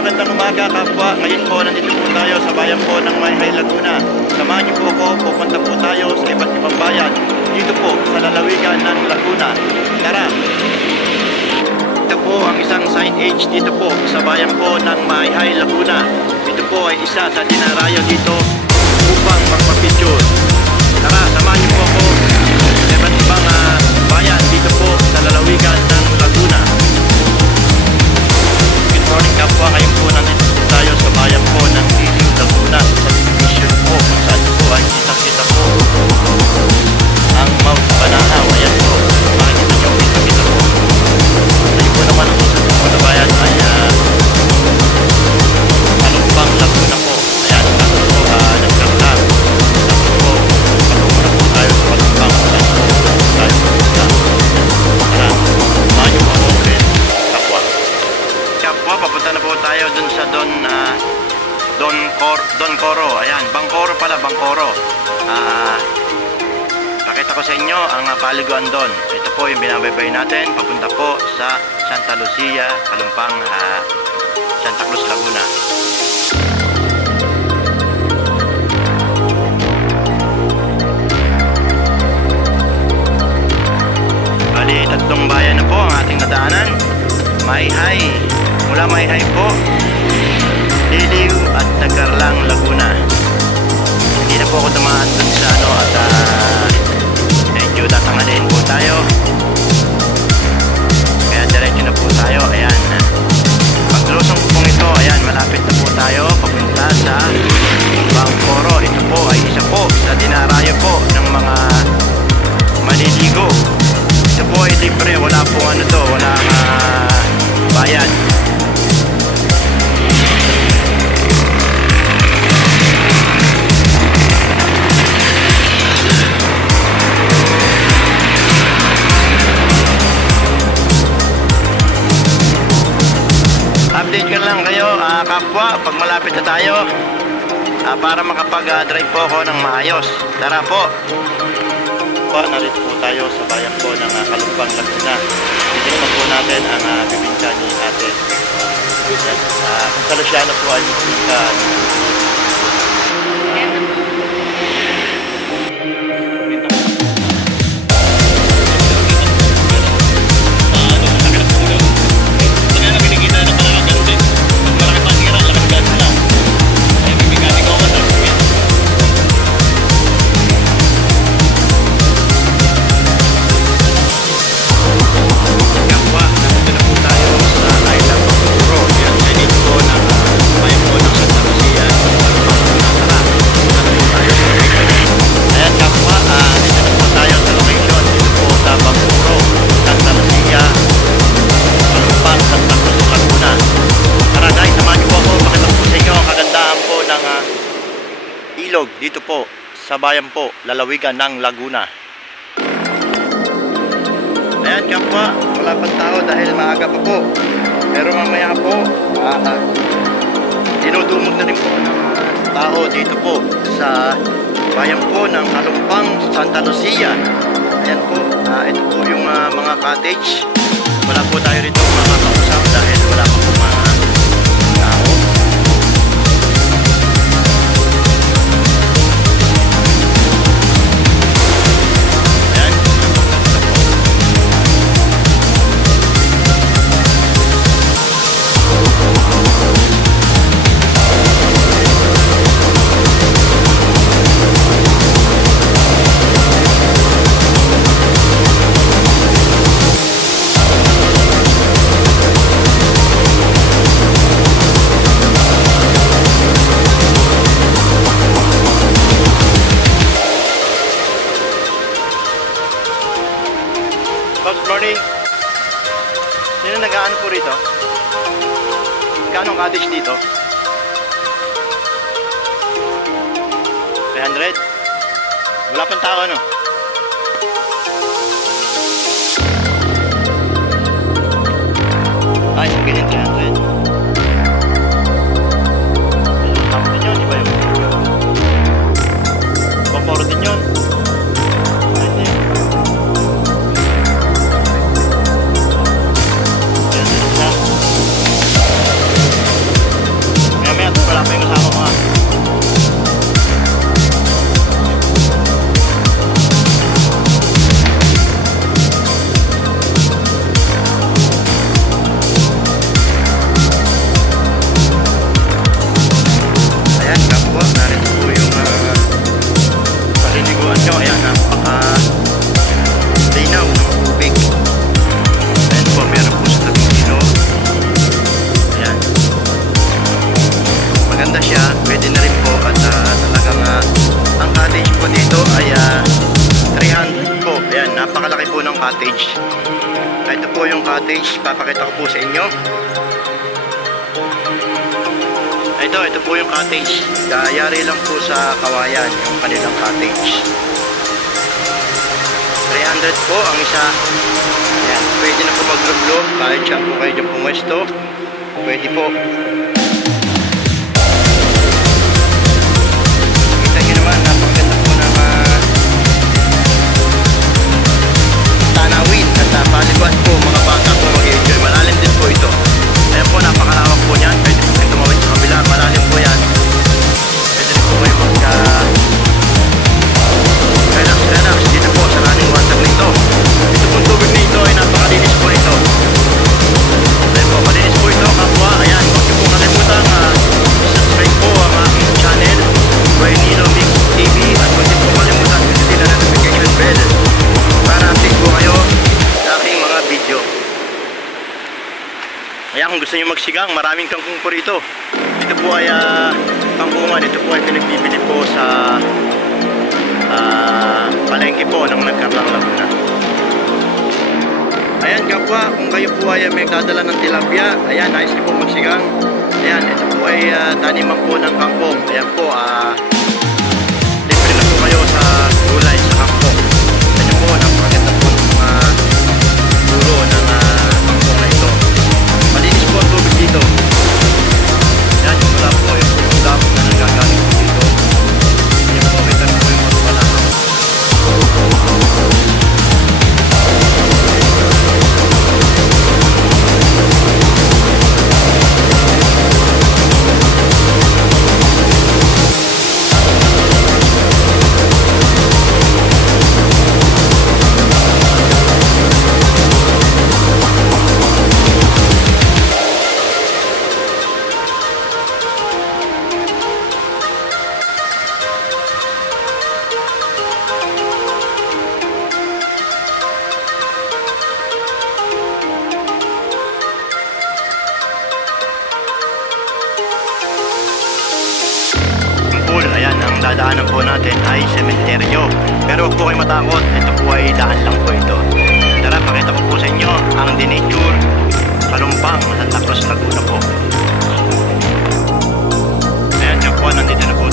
magandang umaga kapwa. Ngayon po, nandito po tayo sa bayan po ng Mayhay Laguna. Samahan niyo po ako, pupunta po tayo sa iba't ibang bayan. Dito po, sa lalawigan ng Laguna. Tara! Ito po ang isang signage dito po sa bayan po ng Mayhay Laguna. Ito po ay isa sa dinarayo dito Don ah, Don Cor Don Coro. Ayan, Bangkoro pala, Bangkoro. Ah, pakita ko sa inyo ang ah, paliguan doon. Ito po yung binabaybay natin papunta po sa Santa Lucia, Kalumpang, ah, Santa Cruz, Laguna. Uh, bayad. Update lang kayo, ah, kapwa, pag malapit na tayo, ah, para makapag-drive po ako ng maayos. Tara po! Po, narito po tayo sa bayan po ng uh, Kalumpang Laguna. Titignan po natin ang uh, bibingka ni ate. Uh, kung sa Luciano po ay bibingka. Ilog dito po sa bayan po, lalawigan ng Laguna. Ayan kapwa, wala pang tao dahil maaga pa po. Pero mamaya po, ah, dinudumog na rin po ng tao dito po sa bayan po ng Kalumpang, Santa Lucia. Ayan po, ah, ito po yung ah, mga cottage. Wala po tayo rito mga kausap dahil wala po Wala pang tao ano? Ay, din 300. Tama din yun, di ba yun? Pamoro din yun. Pwede na rin po at ah, talagang ah, ang cottage po dito ay ah, 300 po. Ayan, napakalaki po ng cottage. Ito po yung cottage, papakita ko po sa inyo. Ito, ito po yung cottage. Kayari lang po sa kawayan yung kanilang cottage. 300 po ang isa. Ayan, pwede na po maglublo kahit siya po kayo dyan pumwesto. Pwede po. Gusto niyo magsigang, maraming kangkong po rito. Ito po ay ah, kangkungan. Ito po ay pinagbibili po sa ah, palengke po ng nagkarlang Laguna. Ayan kapwa, kung kayo po ay may dadala ng tilapia, ayan, nais niyo po magsigang. Ayan, ito po ay ah, taniman po ng kangkong. Ayan po, ah, libre Pero huwag po kayo matakot, ito po ay daan lang po ito. Tara, pakita ko po sa inyo ang Dinature Kalumpang, Santa Cruz, Laguna po. Ayan nga po, nandito na po